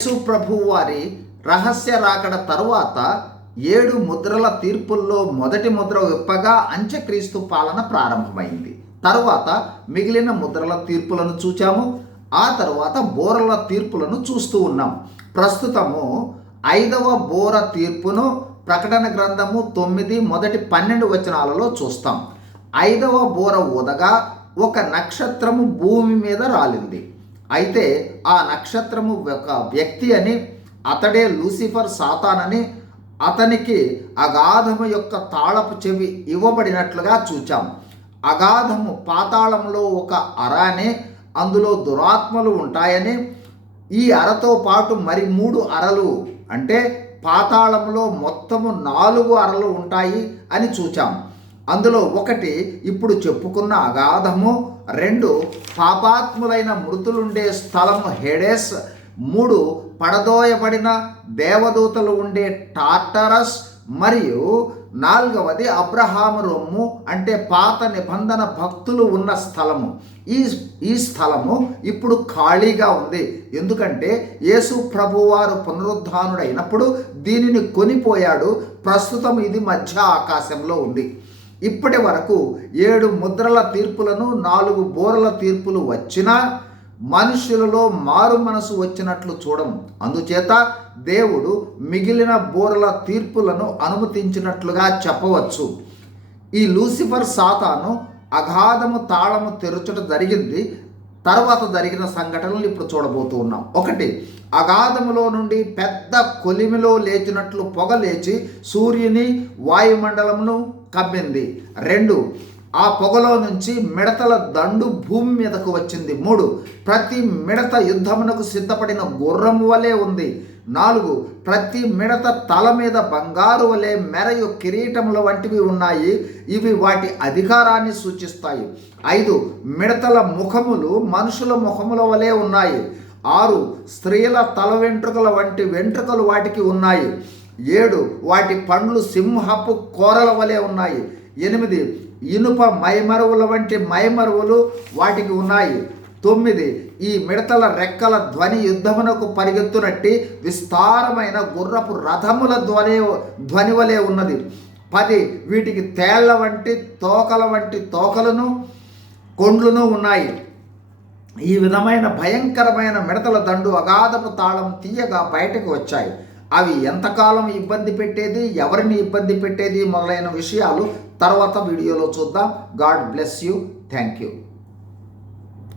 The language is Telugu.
యేసు ప్రభు వారి రహస్య రాకడ తరువాత ఏడు ముద్రల తీర్పుల్లో మొదటి ముద్ర విప్పగా అంత్యక్రీస్తు పాలన ప్రారంభమైంది. తరువాత మిగిలిన ముద్రల తీర్పులను చూచాము. ఆ తరువాత బోరల తీర్పులను చూస్తూ ఉన్నాం. ప్రస్తుతము ఐదవ బోర తీర్పును ప్రకటన గ్రంథము తొమ్మిది మొదటి పన్నెండు వచనాలలో చూస్తాం. ఐదవ బోర ఊదగా ఒక నక్షత్రము భూమి మీద రాలింది. అయితే ఆ నక్షత్రము ఒక వ్యక్తి అని అతడే లూసిఫర్ సాతానని అతనికి అగాధము యొక్క తాళపు చెవి ఇవ్వబడినట్లుగా చూచాం. అగాధము పాతాళంలో ఒక అరానే అందులో దురాత్మలు ఉంటాయని ఈ అరతో పాటు మరి మూడు అరలు అంటే పాతాళంలో మొత్తము నాలుగు అరలు ఉంటాయి అని చూచాం. అందులో ఒకటి ఇప్పుడు చెప్పుకున్న అగాధము రెండు పాపాత్ములైన మృతులుండే స్థలము హెడెస్ మూడు పడదోయబడిన దేవదూతలు ఉండే టార్టరస్ మరియు నాలుగవది అబ్రహాము రొమ్ము అంటే పాత నిబంధన భక్తులు ఉన్న స్థలము. ఈ ఈ స్థలము ఇప్పుడు ఖాళీగా ఉంది. ఎందుకంటే యేసు ప్రభువారు పునరుద్ధానుడైనప్పుడు దీనిని కొనిపోయాడు. ప్రస్తుతం ఇది మధ్య ఆకాశంలో ఉంది. ఇప్పటి వరకు ఏడు ముద్రల తీర్పులను నాలుగు బోరల తీర్పులు వచ్చినా మనుషులలో మారు మనసు వచ్చినట్లు చూడం. అందుచేత దేవుడు మిగిలిన బోరల తీర్పులను అనుమతించినట్లుగా చెప్పవచ్చు. ఈ లూసిఫర్ సాతాను అగాధము తాళము తెరుచుట జరిగింది. తర్వాత జరిగిన సంఘటనలు ఇప్పుడు చూడబోతూ ఉన్నాం. ఒకటి అగాధములో నుండి పెద్ద కొలిమిలో లేచినట్లు పొగ లేచి సూర్యుని వాయుమండలమును కమ్మింది. రెండు ఆ పొగలో నుంచి మిడతల దండు భూమి మీదకు వచ్చింది. మూడు ప్రతి మిడత యుద్ధమునకు సిద్ధపడిన గుర్రము వలె ఉంది. నాలుగు ప్రతి మిడత తల మీద బంగారు వలె మెరయు కిరీటముల వంటివి ఉన్నాయి. ఇవి వాటి అధికారాన్ని సూచిస్తాయి. ఐదు మిడతల ముఖములు మనుషుల ముఖముల వలె ఉన్నాయి. ఆరు స్త్రీల తల వెంట్రుకల వంటి వెంట్రుకలు వాటికి ఉన్నాయి. ఏడు వాటి పండ్లు సింహపు కోరల వలె ఉన్నాయి. ఎనిమిది ఇనుప మైమరువుల వంటి మైమరువులు వాటికి ఉన్నాయి. తొమ్మిది ఈ మిడతల రెక్కల ధ్వని యుద్ధమునకు పరిగెత్తునట్టి విస్తారమైన గుర్రపు రథముల ధ్వని ధ్వని వలె ఉన్నది. పది వీటికి తేళ్ళ వంటి తోకల వంటి తోకలను కొండ్లును ఉన్నాయి. ఈ విధమైన భయంకరమైన మిడతల దండు అగాధపు తాళం తీయగా బయటకు వచ్చాయి. అవి ఎంతకాలం ఇబ్బంది పెట్టేది ఎవరిని ఇబ్బంది పెట్టేది మొదలైన విషయాలు తర్వాత వీడియోలో చూద్దాం. God bless you. Thank you